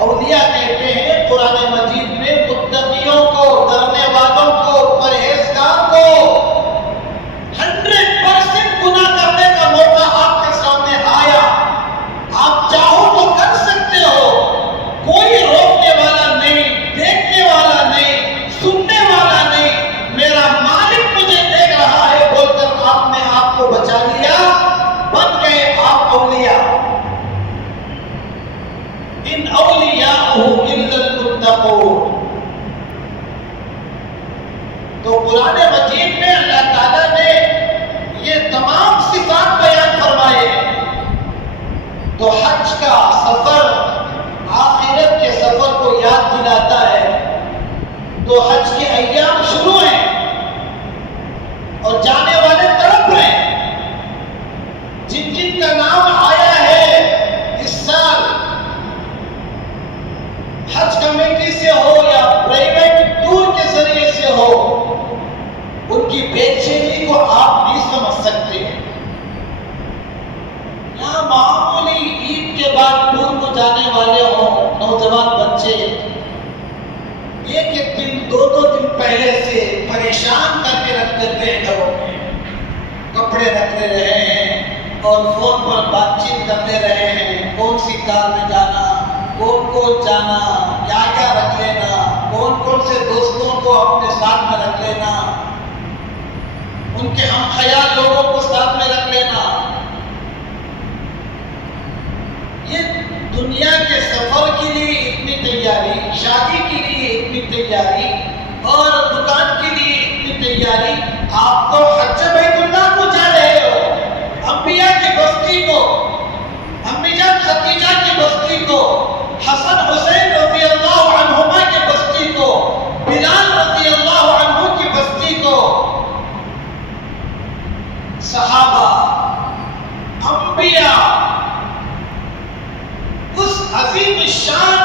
اولیاء کہتے ہیں قرآن مجید میں متقیوں کو، ڈرنے والوں کو، پرہیزگار کو 100% گناہ کرنے کا موقع آپ کے سامنے آیا، آپ چاہو تو کر سکتے ہو، کوئی روکنے والا نہیں، دیکھنے والا نہیں، سننے والا نہیں، میرا مالک مجھے دیکھ رہا ہے بول کر آپ نے آپ کو بچا لیا، بن گئے آپ اولیاء۔ ان اولیاءہ الا المتقون۔ تو قرآن مجید میں اللہ تعالیٰ نے یہ تمام صفات بیان فرمائے ہیں۔ تو حج کا سفر آخرت کے سفر کو یاد دلاتا ہے۔ تو حج کے ایام شروع ہیں اور جانے والے تڑپ رہے ہیں۔ جن جن کا نام آیا ہے اس سال حج کمیٹی سے ہو یا پرائیویٹ ٹور کے ذریعے سے ہو، ان کی بے چینی کو آپ نہیں سمجھ سکتے ہیں۔ یہاں معمولی عید کے بعد ٹور کو جانے والے ہوں نوجوان بچے، ایک ایک دن دو دن پہلے سے پریشان کر کے رکھ دیتے ہیں گھروں میں، کپڑے رکھتے رہے ہیں اور فون پر بات چیت کرتے رہے ہیں، کون سی کار میں جانا، کون جانا، کیا کیا رکھ لینا، کون سے دوستوں کو اپنے ساتھ میں رکھ لینا، ان کے ہم خیال لوگوں کو ساتھ میں رکھ لینا۔ یہ دنیا کے سفر کے لیے اتنی تیاری، شادی کے لیے اتنی تیاری اور دکان کے لیے اتنی تیاری، آپ تو حج بیت اللہ کو جا رہے ہو، انبیاء کی بستی کو، امی جان خدیجہ کی بستی کو، حسن حسین رضی اللہ عنہما کی بستی کو، بلال رضی اللہ عنہ کی بستی کو، صحابہ، انبیاء، اس عظیم شان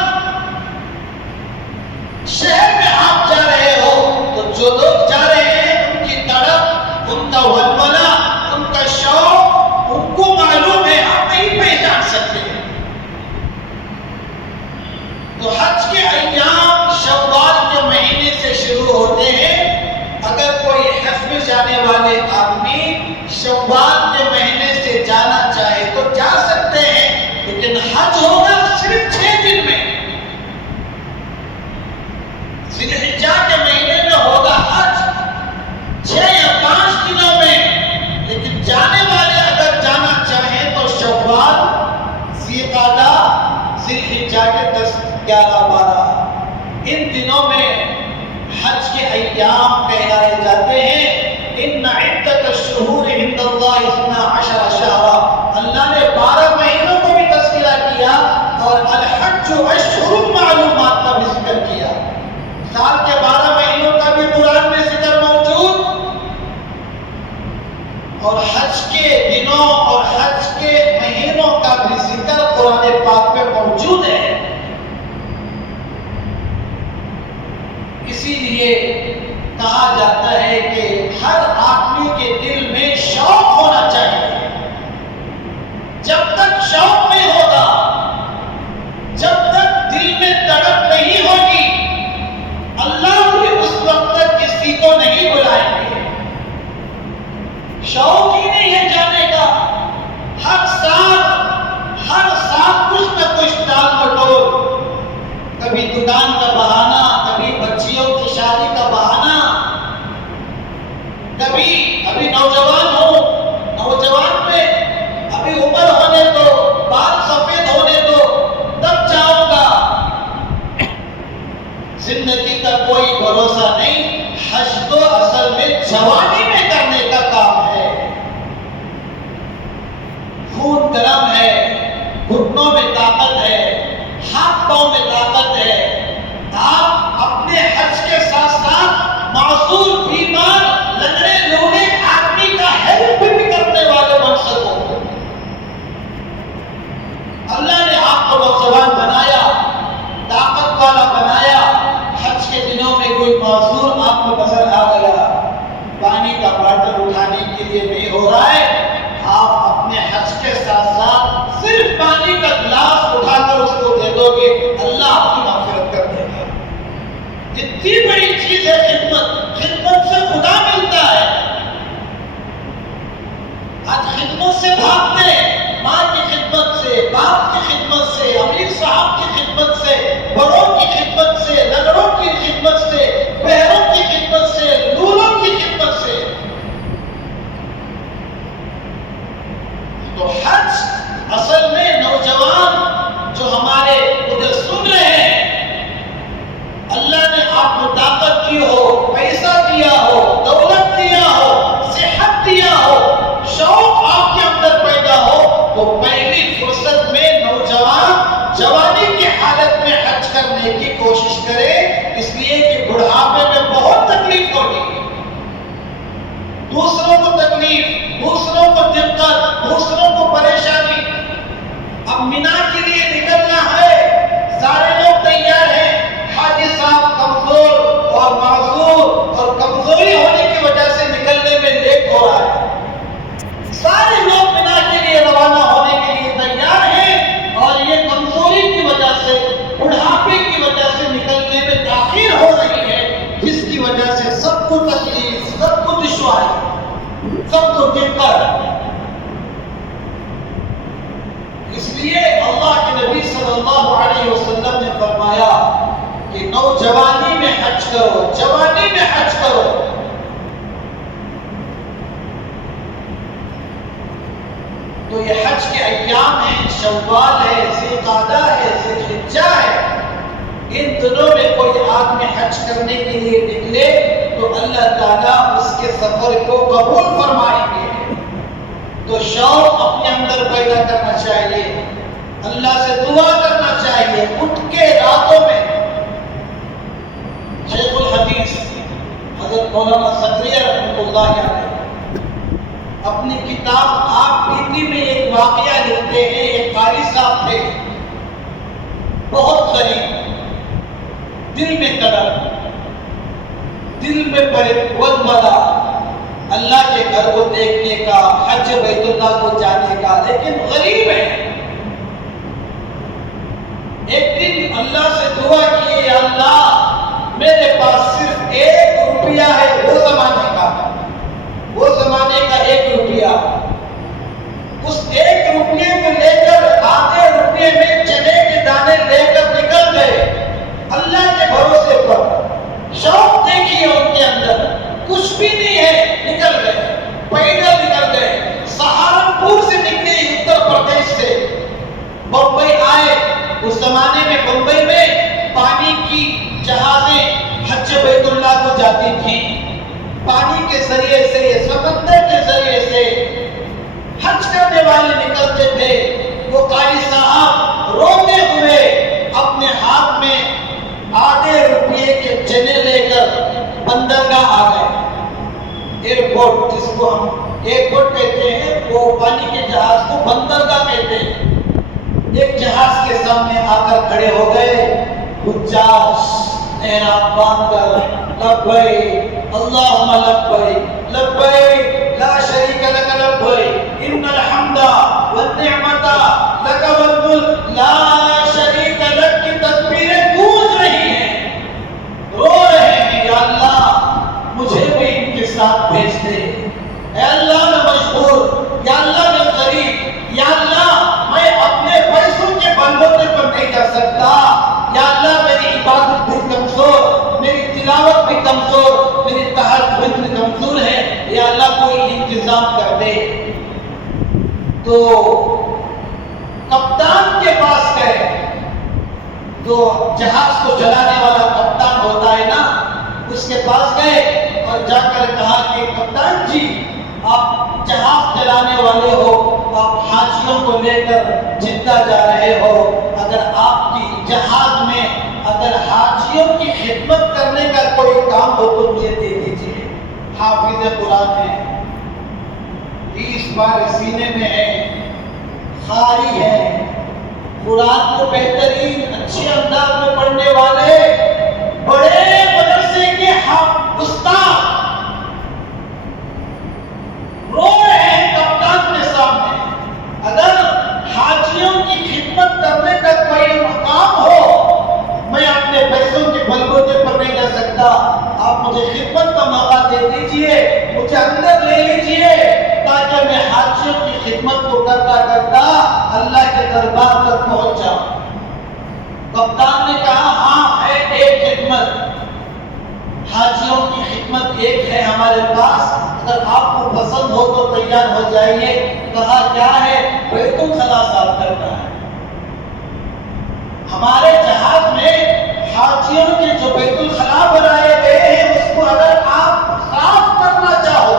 شہر میں آپ جا رہے ہو، تو جو لوگ جا رہے ہیں ان کی تڑپ، ان کا ولولہ، ان کا شوق ان کو معلوم ہے، آپ نہیں پہچان سکتے۔ تو حج کے ایام شوال کے مہینے سے شروع ہوتے ہیں۔ اگر کوئی حج میں جانے والے آدمی شوال کے مہینے سے جانا چاہے تو جا سکتے ہیں، لیکن حج ہوگا صرف 6 دن میں۔ ذی الحجہ کے مہینے میں ہوگا حج 6 یا 5 دنوں میں، لیکن جانے والے اگر جانا چاہیں تو شوال، ذی القعدہ، ذی الحجہ کے 10، 11، 12 ان دنوں میں حج کے ایام کہلائے جاتے ہیں۔ ان عدت الشہور عند اللہ 12 شہرا، اللہ نے 12 مہینوں کو بھی تذکرہ کیا اور الحج اشہر معلومات کا بھی ذکر کیا۔ سال کے 12 مہینوں کا بھی قرآن میں ذکر موجود، اور حج کے دنوں اور حج کے مہینوں کا بھی ذکر قرآن پاک میں موجود ہے۔ اسی لیے کہا جاتا ہے کہ ہر آدمی کے دل میں شوق ہونا چاہیے۔ جب تک شوق نہیں ہوگا، جب تک دل میں تڑپ نہیں ہوگی، اللہ بھی اس وقت تک کسی کو نہیں بلائیں گے۔ شوق ہی نہیں ہے جانے کا، ہر سال کچھ نہ کچھ ٹال مٹول، کبھی دکان کا بہانہ، کبھی بچیوں کی شادی کا بہانہ، کبھی ابھی نوجوان میں ابھی عمر ہونے دو، بال سفید ہونے دو، تب جاؤں گا۔ زندگی کا کوئی بھروسہ نہیں۔ حج تو اصل میں جوانی میں کرنے کا کام ہے۔ خون گرم ہے، گھٹنوں میں طاقت ہے، ہاتھ پاؤں میں طاقت ہے، آپ اپنے حج کے ساتھ ساتھ معذور، بیمار، لنگڑے لوڑے آدمی کا ہیلپ بھی کرنے والے بن سکو۔ اللہ نے آپ کو نوجوان بنایا، طاقت والا بنایا، حج کے دنوں میں کوئی معذور آپ کو نظر آ گیا، پانی کا باٹل اٹھانے کے لیے نہیں ہو رہا ہے، آپ اپنے حج کے ساتھ ساتھ صرف پانی کا گلاس اٹھا خدمت سے، بڑوں کی خدمت سے، لنگڑوں کی خدمت سے، بہروں کی خدمت سے، لولوں کی خدمت سے. تو حج اصل میں نوجوان جو ہمارے ادھر سن رہے ہیں، اللہ نے آپ کو طاقت دی ہو، پیسہ دیا ہو، دولت دیا ہو، صحت دیا ہو، شوق آپ کے اندر پیدا ہو، تو پہلی فرصت میں نوجوان جوانی کی حالت میں حج کرنے کی کوشش کرے، اس لیے کہ بڑھاپے میں بہت تکلیف ہوگی، دوسروں کو تکلیف، دوسروں کو دقت، دوسروں کو پریشانی. اب مینا کے لیے نکلنا ہے، سارے لوگ تیار ہیں، حاجی صاحب کمزور اور معذور اور کمزوری ہونے کی وجہ سے نکلنے میں لیٹ ہو رہا ہے. سارے لوگ مینا کے لیے روانہ ہونے کے لیے تیار ہیں اور یہ کمزوری کی وجہ سے، بڑھاپے کی وجہ سے نکلنے میں تاخیر ہو رہی ہے، جس کی وجہ سے سب کو تکلیف، سب کو دشواری، سب کو دقت. اس لیے اللہ کے نبی صلی اللہ علیہ وسلم نے فرمایا کہ نوجوانی میں حج کرو، جوانی میں حج کرو. تو یہ حج کے ایام ہیں، شوال ہے، ذی القعدہ ہے، ذی الحجہ ہے. ان دنوں میں کوئی آدمی حج کرنے کے لیے نکلے تو اللہ تعالیٰ اس کے سفر کو قبول فرمائیں گے. تو شوق اپنے اندر پیدا کرنا چاہیے، اللہ سے دعا کرنا چاہیے. اٹھ کے راتوں میں شیخ الحدیث حضرت مولانا صدریہ رحمۃ اللہ علیہ اپنی کتاب آپ بیتی میں ایک واقعہ لکھتے ہیں. ایک قاری صاحب تھے، بہت غریب، دل میں تڑپ، دل میں ولولہ اللہ کے گھر کو دیکھنے کا، حج بیت اللہ کو جانے کا، لیکن غریب ہے. ایک دن اللہ سے دعا کی، یا اللہ میرے پاس صرف 1 روپیہ ہے، وہ زمانے کا 1 روپیہ. اس 1 روپیے کو لے کر آدھے روپیے میں چنے کے دانے لے کر نکل گئے اللہ کے بھروسے پر. شوق دیکھیے ان کے اندر، کچھ بھی نہیں ہے، نکل گئے، پیدل نکل گئے. سہارنپور سے نکلے، اتر پردیش سے بمبئی آئے. اس زمانے میں بمبئی میں پانی کی جہازیں حج بیت اللہ کو جاتی تھی. پانی کے ذریعے سے، سمندر کے ذریعے سے حج کرنے والے نکلتے تھے. وہ قاری صاحب روتے ہوئے اپنے ہاتھ میں آدھے روپیے کے چنے لے کر بندرگاہ آ گئے. ایئرپورٹ، جس کو ہم ایئرپورٹ کہتے ہیں، وہ پانی کے جہاز کو بندرگاہ کہتے ہیں. ایک جہاز کے سامنے آ کر کھڑے ہو گئے حجاج، احرام باندھ کر، لبیک اللہم لبیک لبیک لا شریک لک لبیک ان الحمد والنعمت لک والملک لا شریک لک کی تکبیریں گونج رہی ہیں، رو رہے ہیں. یا اللہ مجھے بھی ان کے ساتھ بھیج دے. اے اللہ میں مجبور، یا اللہ میں غریب، یا اللہ میں اپنے پیسوں کے بلبوتے پر نہیں جا سکتا. یا اللہ میری عبادت بھی کمزور، میری تلاوت بھی کمزور، میری تہجد بھی کمزور ہے. یا اللہ کوئی انتظام کر دے. تو کپتان کے پاس گئے، جو جہاز کو چلانے والا کپتان ہوتا ہے نا، اس کے پاس گئے اور جا کر کہا کہ کپتان جی، آپ جہاز چلانے والے ہو، آپ حاجیوں کو لے کر جدہ جا رہے ہو، اگر آپ کی جہاز میں اگر حاجیوں کی خدمت کرنے کا کوئی کام ہو تو مجھے دے دیجیے. حافظ قرآن ہے، 20 بار سینے میں ہے، قاری ہے، قرآن کو بہترین اچھے انداز میں پڑھنے والے، بڑے مدرسے کے استاد رو رہے ہیں کپتان کے سامنے. اگر حاجیوں کی خدمت کرنے کا کوئی مقام ہو، میں اپنے پیسوں کے بلبوتے پر نہیں جا سکتا، آپ مجھے خدمت کا موقع دے دیجئے، مجھے اندر لے لیجئے، تاکہ میں حاجیوں کی خدمت کو کرتا کرتا اللہ کے دربار تک پہنچ جاؤں. کپتان نے کہا ہاں ہے ایک خدمت، حاجیوں کی خدمت ایک ہے ہمارے پاس، اگر آپ کو پسند ہو تو تیار ہو جائیے۔ کہا کیا ہے؟ بیت الخلا صاف کرنا ہے۔ ہمارے جہاز میں حاجیوں کے جو بیت الخلا بنائے گئے ہیں اس کو اگر آپ صاف کرنا چاہو،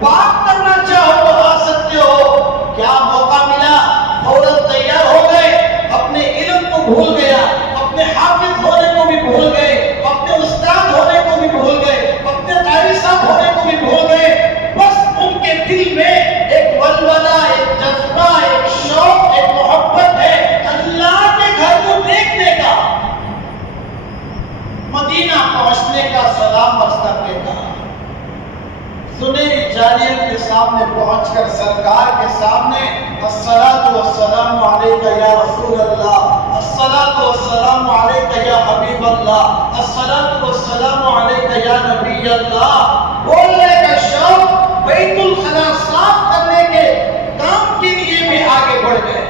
پاک کرنا چاہو تو آ سکتے ہو۔ کیا موقع ملا؟ فوراً تیار ہو گئے، اپنے علم کو بھول گیا، اپنے حافظ ہونے کو بھی بھول گئے، اپنے استاد ہونے کو بھی بھول گئے، اپنے قاری صاحب ہونے کو بھی بھول گئے۔ بس ان کے دل میں ایک ولولہ، ایک جذبہ، ایک شوق، ایک محبت ہے اللہ کے گھر کو دیکھنے کا، مدینہ پہنچنے کا، سلام عرض کرنے کا۔ سنہری جانب کے سامنے پہنچ کر سرکار کے سامنے الصلاۃ والسلام علیک یا رسول اللہ، الصلاۃ والسلام علیک یا حبیب اللہ، الصلاۃ والسلام علیک یا نبی اللہ بولنے کا شوق بیت الخلا صاف کرنے کے کام کے لیے بھی آگے بڑھ گئے۔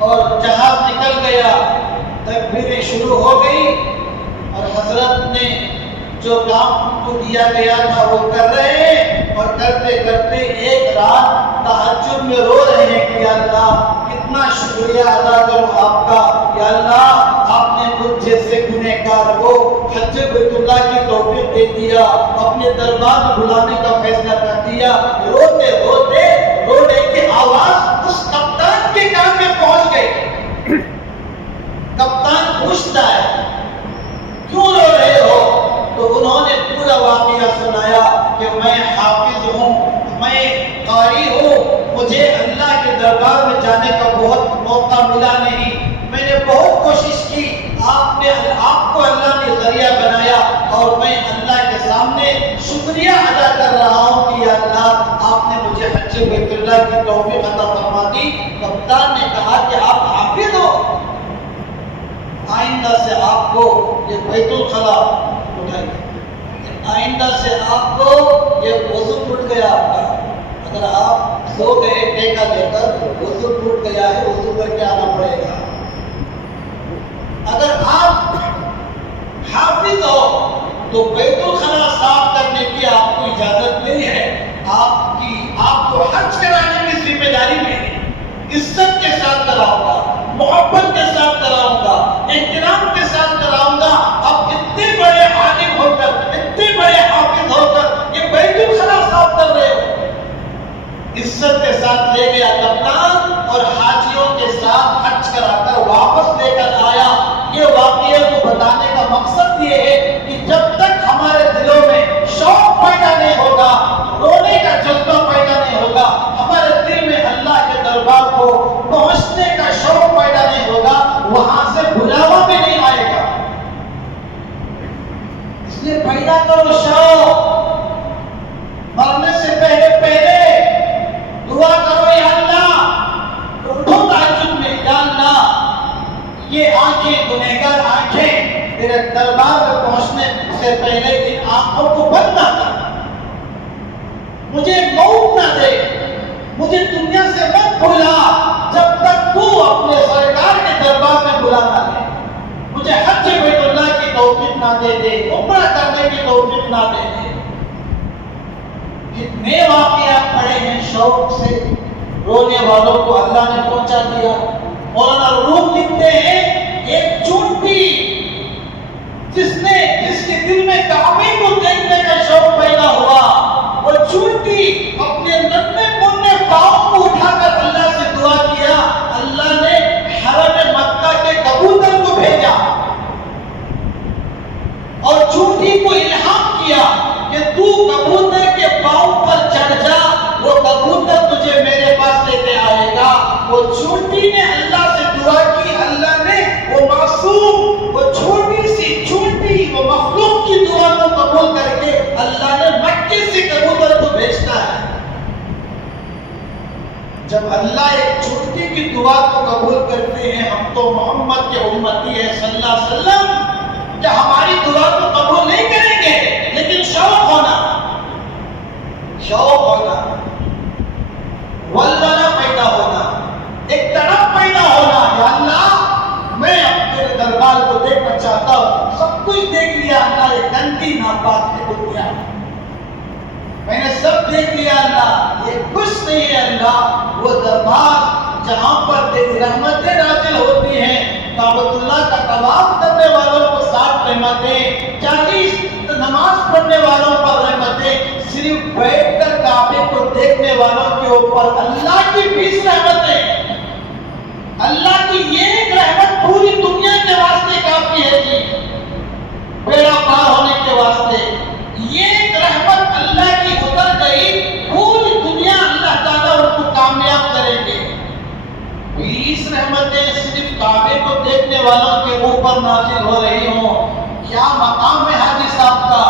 اور جہاز نکل گیا، تکبیریں شروع ہو گئی اور حضرت نے جو کام کو دیا گیا تھا وہ کر رہے ہیں، اور کرتے کرتے ایک رات تہجد میں رو رہے ہیں کہ یا اللہ کتنا شکریہ ادا کروں آپ کا، یا اللہ آپ نے مجھ جیسے گنہگار کو حج بیت اللہ کی توفیق دے دیا، اپنے دربار میں بلانے کا فیصلہ کر دیا۔ روتے روتے رونے کی آواز اس کپتان کے کان میں پہنچ گئی۔ کپتان پوچھتا ہے کیوں رو رہے ہو؟ تو انہوں نے پورا واقعہ سنایا کہ میں حافظ ہوں، میں قاری ہوں، مجھے اللہ کے دربار میں جانے کا بہت موقع ملا نہیں، میں نے بہت کوشش کی، آپ کو اللہ نے ذریعہ بنایا، اور میں اللہ کے سامنے شکریہ ادا کر رہا ہوں کہ یا اللہ آپ نے مجھے حج بیت اللہ کی توفیق عطا فرما دی۔ کپتان نے کہا کہ آپ حافظ ہو، آئندہ سے آپ کو یہ بیت الخلا اٹھائیے، آئندہ سے آپ کو یہ وضو ٹوٹ گیا آپ کا، اگر آپ سو گئے ٹیکا دے کر وضو ٹوٹ گیا ہے، وضو کر کے آنا پڑے گا۔ اگر آپ حافظ ہو تو بیت الخلا صاف کرنے کی آپ کو اجازت نہیں ہے، آپ کو حج کرانے کی ذمہ داری نہیں ہے، عزت کے ساتھ کراؤں گا، محبت کے ساتھ کراؤں گا، احترام کے ساتھ کراؤں گا۔ اب اتنے بڑے عالم ہو کر، اتنے بڑے حافظ ہو کر یہ بیت الخلا صاف کر رہے ہو، عزت کے ساتھ لے گیا کپتان اور حاجیوں کے ساتھ حج کرا کر واپس لے کر آیا۔ یہ واقعے کو بتانے کا مقصد یہ ہے کہ جب تک ہمارے دلوں میں شوق پیدا نہیں ہوگا، رونے کا جذبہ پیدا نہیں ہوگا، ہمارے دل میں اللہ کے دربار کو پہنچنے کا شوق پیدا نہیں ہوگا، وہاں سے بلاوا بھی نہیں آئے گا۔ اس لیے پیدا کرو شوق، مرنے سے پہلے دعا کرو یا اللہ، اٹھو تہجد میں یا اللہ یہ آنکھیں گنہگار آنکھیں تیرے دربار میں پہنچنے سے پہلے ان آنکھوں کو بند نہ کر، مجھے موت نہ دے، مجھے دنیا سے مت بھلا جب تک تو اپنے سرکار کے دربار میں بلا نہ دے، مجھے حج بیت اللہ کی توفیق نہ دے دے، عمرہ کرنے کی توفیق نہ دے دے۔ کتنے واقعات پڑے ہیں شوق سے رونے والوں کو اللہ نے پہنچا دیا۔ مولانا روم لکھتے ہیں ایک چونٹی جس کے دل میں کعبے کو دیکھنے کا شوق پیدا ہوا، وہ چونٹی اپنے ننھے منھے پاؤں کو اٹھا کر اللہ سے دعا کیا، اللہ نے حرم مکہ کے کبوتر کو بھیجا اور چونٹی کو الہام کیا کہ تو کبوتر کے پاؤں پر چڑھ جا، وہ کبوتر تجھے میرے پاس لے کے آئے گا۔ وہ چونٹی نے اللہ سے دعا کی، اللہ نے وہ معصوم، وہ چھوٹی سی چونٹی، وہ مخلوق کی دعا کو قبول کر کے اللہ نے مکے سے کبوتر کو بھیجتا ہے۔ جب اللہ ایک چونٹی کی دعا کو قبول کرتے ہیں، ہم تو محمد کے امتی ہیں صلی اللہ علیہ وسلم، کہ ہماری دعا کو قبول نہیں کریں گے، لیکن شوق ہونا، ولولہ پیدا ہونا، ایک تڑپ پیدا ہونا، یا اللہ نہتی ناپاک ہے دنیا. میں نے سب دیکھ لیا اللہ، یہ کچھ نہیں ہے اللہ. وہ دربار جہاں پر تیری رحمتیں نازل ہوتی ہیں، کعبۃ اللہ کا طواف کرنے والوں کو 60 رحمتیں، 40 نماز پڑھنے والوں پر رحمتیں، صرف بیٹھ کر کعبے کو دیکھنے والوں کے اوپر اللہ کی 20 رحمتیں. اللہ کی یہ ایک رحمت پوری دنیا کے واسطے کافی ہے جی، بیڑا پار ہونے کے واسطے. یہ ایک رحمت اللہ کی اتر گئی، پوری دنیا اللہ تعالیٰ ان کو کامیاب کریں گے. 20 رحمتیں صرف کعبے کو دیکھنے والوں کے اوپر نازل ہو رہی ہوں. کیا مقام ہے حاجی صاحب کا.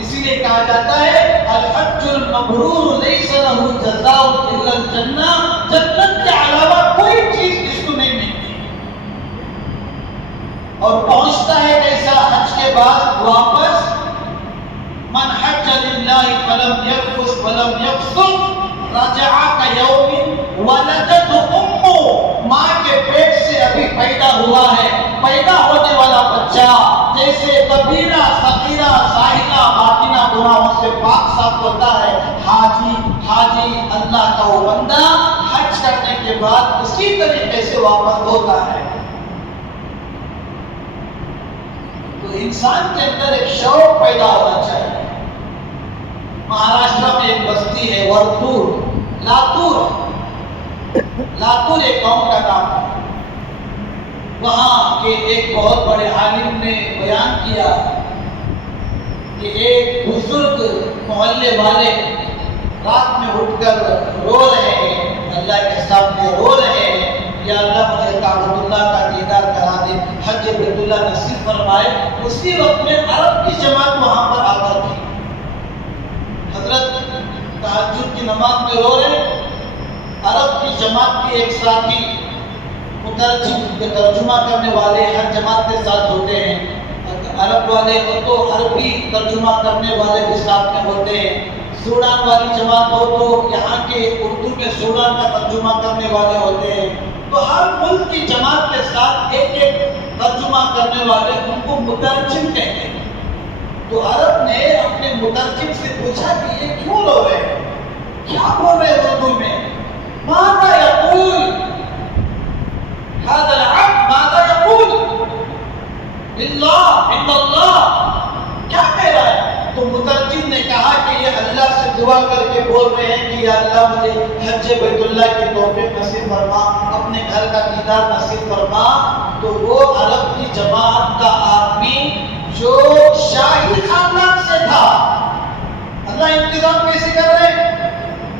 اسی لیے کہا جاتا ہے الحج المبرور لیس لہ جزاء الا الجنہ. جنت کے علاوہ کوئی چیز اس کو نہیں ملتی. اور پہنچتا ہے کیسا حج کے بعد واپس؟ من حج للہ فلم یرفث ولم یفسق رجع کیوم ولدتہ امہ. ماں کے پیٹ سے ابھی پیدا ہوا ہے، پیدا ہونے والا بچہ جیسے کبیرہ صغیرہ ظاہرہ باطنہ گناہوں سے پاک صاف ہوتا ہے، حاجی اللہ کا وہ بندہ حج کرنے کے بعد اسی طریقے سے واپس ہوتا ہے. تو انسان کے اندر ایک شوق پیدا ہونا چاہیے. مہاراشٹر میں ایک بستی ہے ورتور، لاتور ایک قوم کا نام ہے. وہاں کے ایک بہت بڑے عالم نے بیان کیا کہ ایک بزرگ محلے والے رات میں اٹھ کر رو رہے ہیں، اللہ کے سامنے رو رہے ہیں، یا اللہ مجھے کعبۃ اللہ کا دیدار کرا دے، حج بیت اللہ نصیب فرمائے. اسی وقت میں عرب کی جماعت وہاں پر آ کر تھی. حضرت تہجد کی نماز میں رو رہے، عرب کی جماعت کے ایک ساتھی ترجمہ کرنے والے ہر جماعت کے ساتھ ہوتے ہیں. عرب والے ہو تو عربی ترجمہ کرنے والے بھی ساتھ میں ہوتے ہیں. سوڈان والی جماعت ہو تو یہاں کے اردو میں سوڈان کا ترجمہ کرنے والے ہوتے ہیں. تو ہر ملک کی جماعت کے ساتھ ایک ترجمہ کرنے والے، ان کو مترجم کہتے ہیں. تو عرب نے اپنے مترجم سے پوچھا کہ یہ کیوں رو رہے ہیں، کیا بول رہے ہیں اردو میں؟ ماذا یقول هذا العبد، ماذا يقول اللہ ان اللہ، کیا کہہ رہا ہے؟ تو مترجم نے کہا کہ یہ اللہ سے دعا کر کے بول رہے ہیں کہ یا اللہ مجھے حج بیت اللہ کی توفیق نصیب فرما، اپنے گھر کا دیدار نصیب فرما. تو وہ عرب کی جماعت کا آدمی جو شاہی خاندان سے تھا، اللہ انتظام کیسے کر رہے ہیں؟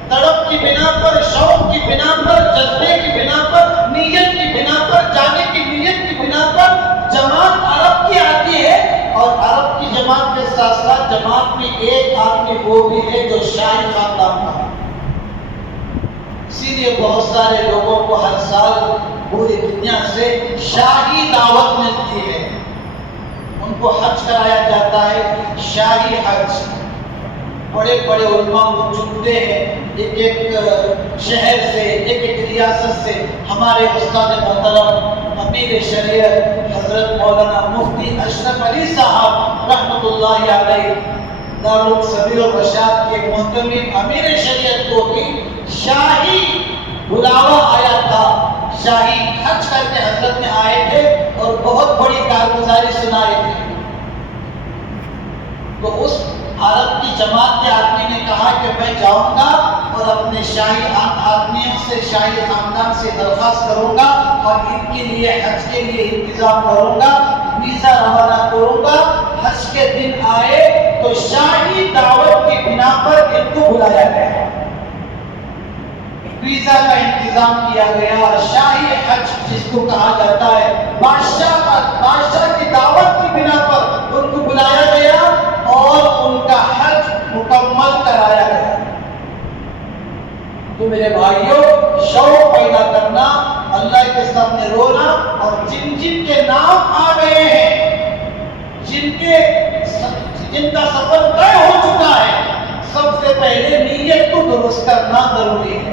تڑپ کی بنا پر، شوق کی بنا پر، جذبے کی بنا پر، نیت کی بنا پر، جانے کی نیت کی بنا پر جماعت عرب کی آتی ہے. اور عرب کی جماعت کے ساتھ ساتھ جماعت میں ایک آدمی وہ بھی ہے جو شاہی خاندان کا. اسی لیے بہت سارے لوگوں کو ہر سال پوری دنیا سے شاہی دعوت ملتی ہے، ان کو حج کرایا جاتا ہے، شاہی حج. بڑے بڑے علماء کو چنتے ہیں ایک ایک شہر سے، ایک ایک ریاست سے. ہمارے استاد محترم امیر شریعت حضرت مولانا مفتی اشرف علی صاحب رحمۃ اللہ علیہ دارالسبیل الرشاد کے محتمم امیر شریعت کو بھی شاہی بلاوا آیا تھا. شاہی حج کر کے حضرت میں آئے تھے اور بہت بڑی کارگزاری سنائے تھے. تو اس عرب کی جماعت کے آدمی نے کہا کہ میں جاؤں گا اور اپنے شاہی آدمیوں سے، شاہی خاندان سے درخواست کروں گا اور ان کے لیے حج کے لیے انتظام کروں گا، ویزا روانہ کروں گا. حج کے دن آئے تو شاہی دعوت کی بنا پر ان کو بلایا گیا، ویزا کا انتظام کیا گیا. اور شاہی حج جس کو کہا جاتا ہے، بادشاہ کی دعوت کی بنا پر ان کو بلایا گیا اور ان کا حج مکمل کرایا گیا. تو میرے بھائیوں، شوق پیدا کرنا، اللہ کے سامنے رونا، اور جن جن کے نام آ گئے ہیں، جن کا سفر طے ہو چکا ہے، سب سے پہلے نیت کو درست کرنا ضروری ہے.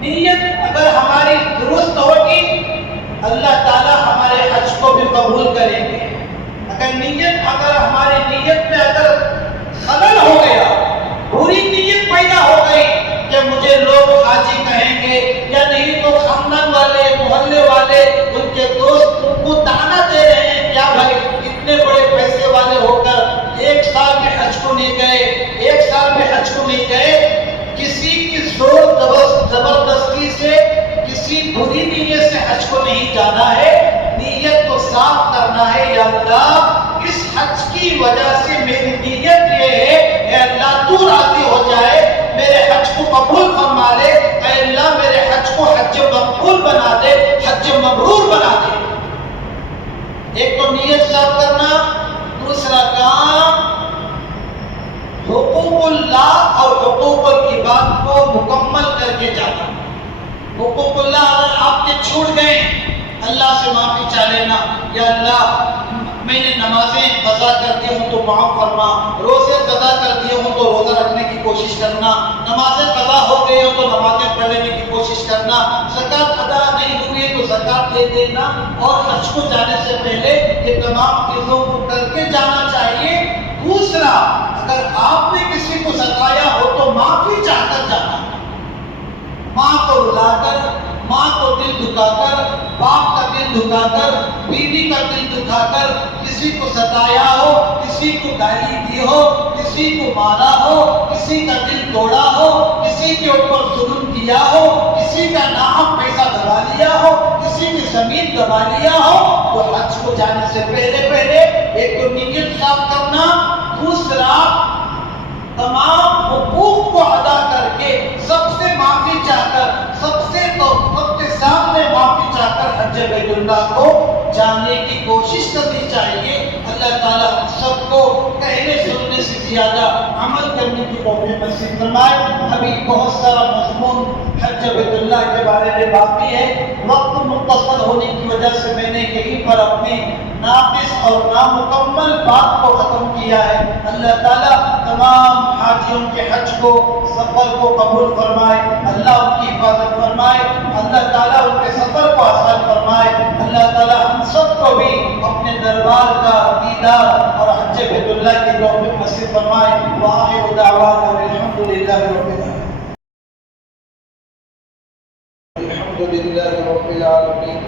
نیت اگر ہماری درست ہوگی، اللہ تعالی ہمارے حج کو بھی قبول کریں گے. اگر ہماری نیت میں اگر خلل ہو گیا، بری نیت پیدا ہو گئی کہ مجھے لوگ حاجی کہیں گے یا نہیں تو خاندان والے محلے والے ان کے دوست ان کو تانا دے رہے ہیں، کیا بھائی اتنے بڑے پیسے والے ہو کر ایک سال میں حج کو نہیں گئے، ایک سال میں حج کو نہیں گئے، کسی کی زور زبردستی سے کسی بری نیت سے حج کو نہیں جانا ہے، نیت کو صاف کرنا ہے۔ یا اللہ اس حج کی وجہ سے میری نیت یہ ہے اے اللہ تو راضی ہو جائے، میرے حج کو قبول فرما لے، اے اللہ میرے حج کو حج مقبول بنا دے، حج مبرور بنا دے۔ ایک تو نیت صاف کرنا، دوسرا کام حقوق اللہ اور حقوق العباد کو مکمل کر کے جانا۔ حقوق اللہ اگر آپ کے چھوٹ گئے اللہ سے معافی چاہ لینا، یا اللہ میں نے نمازیں قضا کر دی ہوں تو معاف فرما، روزے قضا کر دیے ہوں تو روزہ رکھنے کی کوشش کرنا، نمازیں قضا ہو گئی ہوں تو نمازیں پڑھ لینے کی کوشش کرنا، زکوٰۃ ادا نہیں ہوئی تو زکوٰۃ دے دینا، اور حج کو جانے سے پہلے یہ تمام چیزوں کو کر کے جانا چاہیے۔ دوسرا، اگر آپ نے کسی کو ستایا ہو تو معافی چاہ کر جانا، ماں کو رلا کر، ماں کو دل دکھا کر، باپ کا دل دکھا کر، بیوی کا دل دکھا کر، کسی کو ستایا ہو، کسی کو گالی دی ہو، کسی کو مارا ہو، کسی کا دل توڑا ہو، کسی کے اوپر ظلم کیا ہو، کسی کا ناحق پیسہ دبا لیا ہو، کسی کی زمین دبا لیا ہو، تو حج کو جانے سے پہلے ایک تو نیت صاف کرنا، دوسرا تمام حقوق کو ادا کر کے سب سے معافی چاہ کر، سب کے سامنے معافی چاہ کر حج بیت اللہ کو جانے کی کوشش کرنی چاہیے۔ اللہ تعالیٰ ہم سب کو کہنے سننے سے زیادہ عمل کرنے کی توفیق نصیب فرمائے۔ ابھی بہت سارا مضمون حج بیت اللہ کے بارے میں باقی ہے، وقت مختصر ہونے کی وجہ سے میں نے یہیں پر اپنی ناقص اور نامکمل بات کو ختم کیا ہے۔ اللہ تعالیٰ تمام حاجیوں کے حج کو، سفر کو قبول فرمائے، اللہ ان کی حفاظت فرمائے، اللہ تعالیٰ ان کے سفر کو آسان فرمائے، اللہ تعالیٰ ہم سب کو بھی اپنے دربار کا دیدار اور حج بیت اللہ کی توفیق نصیب فرمائے۔ وآخر دعوانا الحمد للہ رب العالمین۔ الحمد للہ رب العالمین۔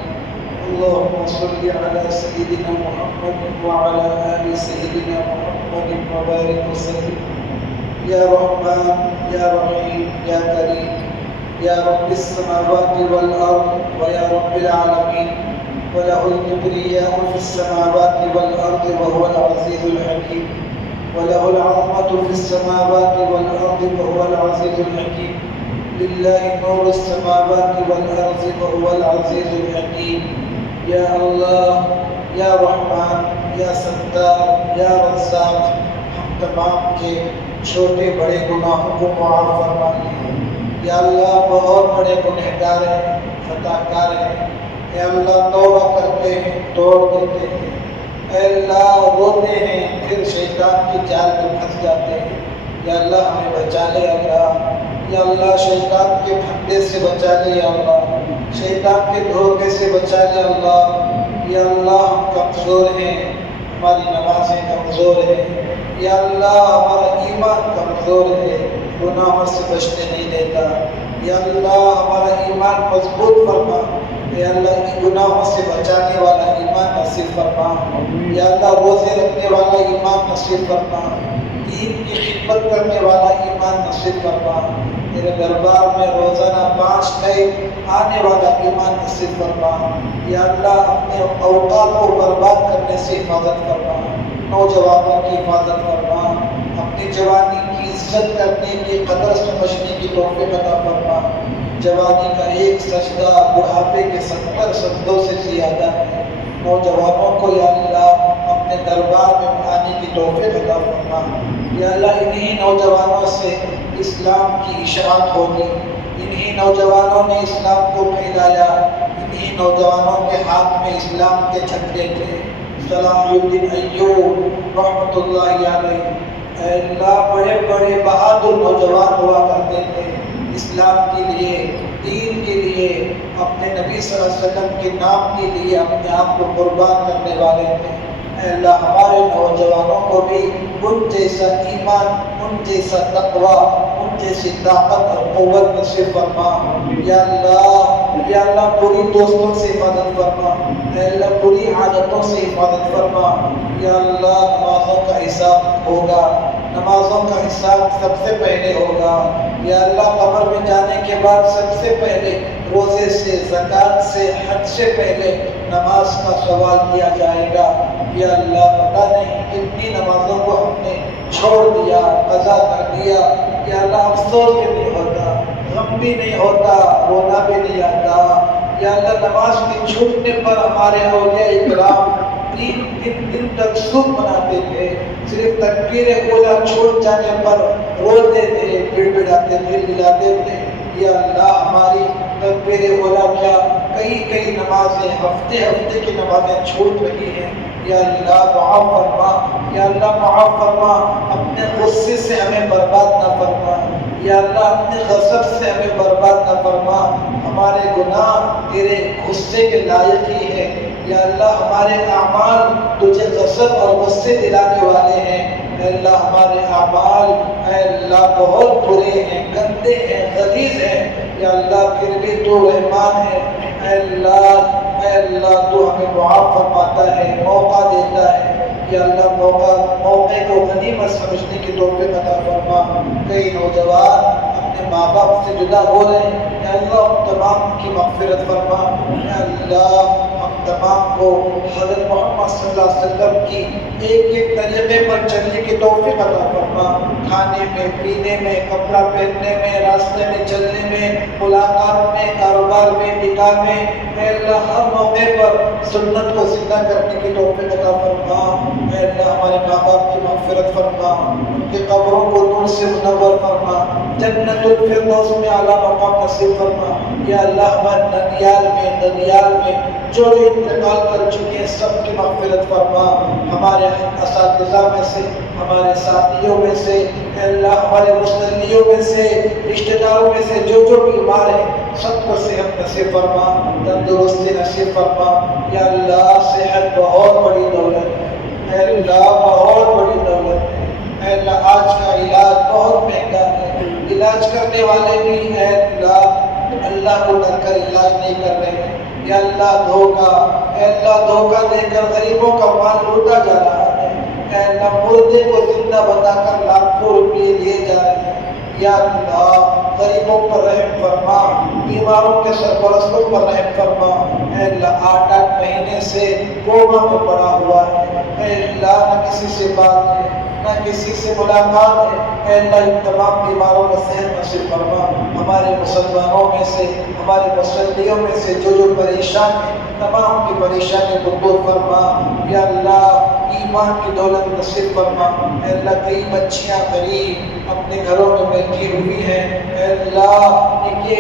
اللهم صل على سيدنا محمد وعلى آل سيدنا محمد وبارك وسلم۔ يا رحمن يا رحيم يا كريم يا رب السماوات والأرض ويا رب العالمين، وله الكبرياء في السماوات والأرض وهو العزيز الحكيم، وله العظمة في السماوات والأرض وهو العزيز الحكيم، لله نور السماوات والأرض وهو العزيز الحكيم۔ یا اللہ یا رحمان یا ستار یا رزاق، ہم تمام کے چھوٹے بڑے گناہوں کو معاف فرمائیے۔ یا اللہ بہت بڑے گنہگار ہیں، خطا کار ہیں، اے اللہ توبہ کرتے ہیں توڑ دیتے ہیں، اے اللہ روتے ہیں پھر شیطان کی جال میں پھنس جاتے ہیں۔ یا اللہ ہمیں بچا لے اللہ، یا اللہ شیطان کے پھندے سے بچا لے یا اللہ، شیطان کے دھوکے سے بچا لے اللہ۔ یا اللہ ہم کمزور ہیں، ہماری نمازیں کمزور ہیں، یا اللہ ہمارا ایمان کمزور ہے، گناہوں سے بچنے نہیں دیتا۔ یا اللہ ہمارا ایمان مضبوط فرما، یا اللہ گناہوں سے بچانے والا ایمان نصیب فرما، یا اللہ روزے رکھنے والا ایمان نصیب فرما، دین کی خدمت کرنے والا ایمان نصیب فرما، تیرے دربار میں روزانہ 5 ٹائم آنے والا ایمان نصیب فرما۔ یا اللہ اپنے اوقات کو برباد کرنے سے حفاظت فرما، نوجوانوں کی حفاظت فرما، اپنی جوانی کی عزت کرنے کی قدر سمجھنے کی توفیق عطا فرما۔ جوانی کا ایک سجدہ بڑھاپے کے 70 سجدوں سے زیادہ ہے۔ نوجوانوں کو یا اللہ اپنے دربار میں آنے کی توفیق عطا فرما۔ یا اللہ انہی نوجوانوں سے اسلام کی اشاعت ہوگی، انہی نوجوانوں نے اسلام کو پھیلایا، انہی نوجوانوں کے ہاتھ میں اسلام کے جھنڈے تھے۔ صلاح الدین ایوب رحمۃ اللہ علیہ، اے اللہ بڑے بڑے بہادر نوجوان ہوا کرتے تھے، اسلام کے لیے، دین کے لیے، اپنے نبی صلی اللہ علیہ وسلم کے نام کے لیے اپنے آپ کو قربان کرنے والے تھے۔ اے اللہ ہمارے نوجوانوں کو بھی ان جیسا ایمان، ان جیسا تقوی، ان جیسی طاقت اور قوت نصیب فرما۔ یا اللہ بری دوستوں سے حفاظت فرما، اے اللہ بری عادتوں سے حفاظت فرما۔ یا اللہ نمازوں کا حساب ہوگا، نمازوں کا حساب سب سے پہلے ہوگا۔ یا اللہ قبر میں جانے کے بعد سب سے پہلے روزے سے، زکوٰۃ سے، حج سے پہلے نماز کا سوال کیا جائے گا۔ یا اللہ پتہ نہیں کتنی نمازوں کو ہم نے چھوڑ دیا، قضا کر دیا۔ یا اللہ افسوس بھی نہیں ہوتا، غم بھی نہیں ہوتا، رونا بھی نہیں آتا۔ یا اللہ نماز کے چھوٹنے پر ہمارے اولیاء اکرام 3 دن تک سوگ مناتے تھے، صرف تکبیر اولا چھوٹ جانے پر روتے تھے، بڑبڑاتے تھے، ملاتے تھے۔ یا اللہ ہماری تکبیر اولا کیا کئی نمازیں، ہفتے کی نمازیں چھوٹ رہی ہیں۔ یا اللہ معاف فرما، یا اللہ معاف فرما، اپنے غصے سے ہمیں برباد نہ فرما۔ یا اللہ اپنے غضب سے ہمیں برباد نہ فرما۔ ہمارے گناہ تیرے غصے کے لائق ہی ہے۔ یا اللہ ہمارے اعمال تجھے غضب اور غصے دلانے والے ہیں۔ اے اللہ ہمارے اعمال اے اللہ بہت برے ہیں، گندے ہیں، غلیظ ہیں۔ یا اللہ پھر بھی تو رحمان ہے۔ اے اللہ تو ہمیں معاف فرماتا ہے، موقع دیتا ہے۔ یا اللہ موقع کو غنیمت سمجھنے کی توفیق عطا فرما۔ کئی نوجوان اپنے ماں باپ سے جدا ہو رہے ہیں، اے اللہ ہم تمام کی مغفرت فرما۔ اے اللہ ہم تمام کو حضرت محمد صلی اللہ علیہ وسلم کی ایک طریقے پر چلنے کی توفیق عطا فرما۔ کھانے میں، پینے میں، کپڑا پہننے میں، راستے میں چلنے میں، ملاقات میں، کاروبار میں، نکاح میں، اے اللہ ہر موقع پر سنت کو زندہ کرنے کی توفیق عطا فرما۔ اے اللہ ہمارے ماں باپ کی مغفرت فرما، ان کی قبروں کو نور سے منور فرما، جنت الفردوس میں اعلیٰ مقام نصیب فرما۔ یا اللہ ہمارے ننیال میں جو انتقال کر چکے ہیں سب کی مغفرت فرما۔ ہمارے اساتذہ میں سے، ہمارے ساتھیوں میں سے، اے اللہ ہمارے مصلیوں میں سے، رشتہ داروں میں سے جو بیمار ہیں سب کو صحت نصیب فرما، تندرستی نصیب فرما۔ یا اللہ صحت بہت بڑی دولت ہے، اے اللہ بہت بڑی دولت ہے۔ اے اللہ آج کا علاج بہت مہنگا ہے، علاج کرنے والے بھی اے اللہ کو ڈر کر علاج نہیں کر رہے ہیں۔ یا اللہ اے اللہ دھوکہ دے کر غریبوں کا مال لوٹا جا رہا ہے۔ اے اللہ مردے کو زندہ بتا کر لاکھوں روپے لیے جا رہے ہیں۔ یا اللہ غریبوں پر رحم فرما، بیماروں کے سرپرستوں پر رحم فرما۔ اے اللہ 8 مہینے سے کوما میں پڑا ہوا ہے، اے اللہ نہ کسی سے بات ہے، نہ کسی سے ملاقات ہے۔ اے اللہ ان تمام بیماروں کا صحت نصیب فرما۔ ہمارے مسلمانوں میں سے، ہمارے مسلیوں میں سے جو پریشان ہیں تمام کی پریشانی کو دور فرما۔ یا اللہ ایمان کی دولت نصیب فرما۔ اے اللہ کئی بچیاں غریب اپنے گھروں میں بیٹھی ہوئی ہیں، اے اللہ ان کے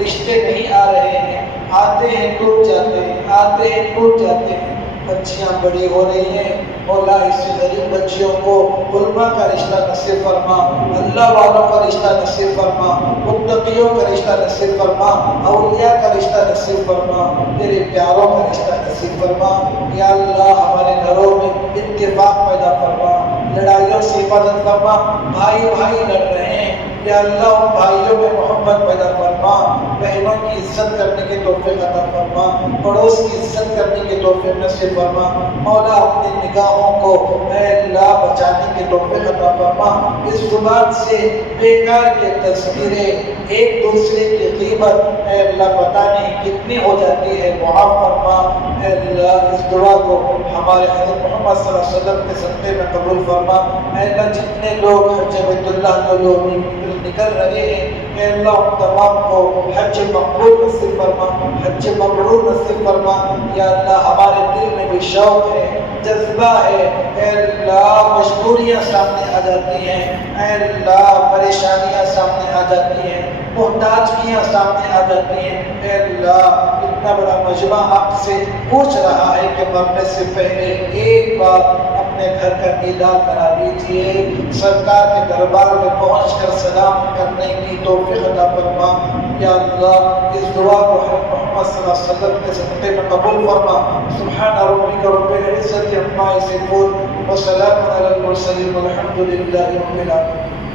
رشتے نہیں آ رہے ہیں، آتے ہیں ٹوٹ جاتے ہیں، آتے ہیں ٹوٹ جاتے ہیں۔ بچیاں بڑی ہو رہی ہیں، مولا اس غریب بچیوں کو علماء کا رشتہ نصیب فرما، اللہ والوں کا رشتہ نصیب فرما، متقیوں کا رشتہ نصیب فرما، اولیاء کا رشتہ نصیب فرما، تیرے پیاروں کا رشتہ نصیب فرما۔ یا اللہ ہمارے گھروں میں اتفاق پیدا فرما، لڑائیوں سے حفاظت فرما۔ بھائی لڑ رہے ہیں، یا اللہ ان بھائیوں میں محبت پیدا فرما، بہنوں کی عزت کرنے کی توفیق عطا فرما، پڑوس کی عزت کرنے کی توفیق نصیب فرما۔ مولا اپنی نگاہوں کو اے اللہ بچانے کی توفیق عطا فرما۔ اس زبان سے بیکار کے تذکرے، ایک دوسرے کی غیبت اے اللہ پتہ نہیں کتنی ہو جاتی ہے، معاف فرما۔ اے اللہ اس دعا کو ہمارے حضرت محمد صلی اللہ علیہ وسلم کے صدقے میں قبول فرما۔ اے اللہ جتنے لوگ حج بیت اللہ کو نکل رہے ہیں، اے اللہ ان تمام کو حج مقبول نصیب فرما، حج مبرور نصیب فرما۔ یا اللہ ہمارے دل میں بھی شوق ہے، جذبہ ہے، اے اللہ مجبوریاں سامنے آ جاتی ہیں، اے اللہ پریشانیاں سامنے آ جاتی ہیں، محتاجگیاں سامنے آ جاتی ہیں۔ اے اللہ اتنا بڑا مجمع آپ سے پوچھ رہا ہے کہ مرنے سے پہلے ایک بار اپنے گھر کا دیدار کرا دیجیے، سرکار کے دربار میں پہنچ کر سلام کرنے کی توفیق عطا فرما۔ یا اللہ اس دعا کو محمد صلی اللہ علیہ وسلم کے صدقے میں قبول فرما. سبحان ربک رب العزت عما یصفون وسلام علی المرسلین والحمد للہ رب العالمین.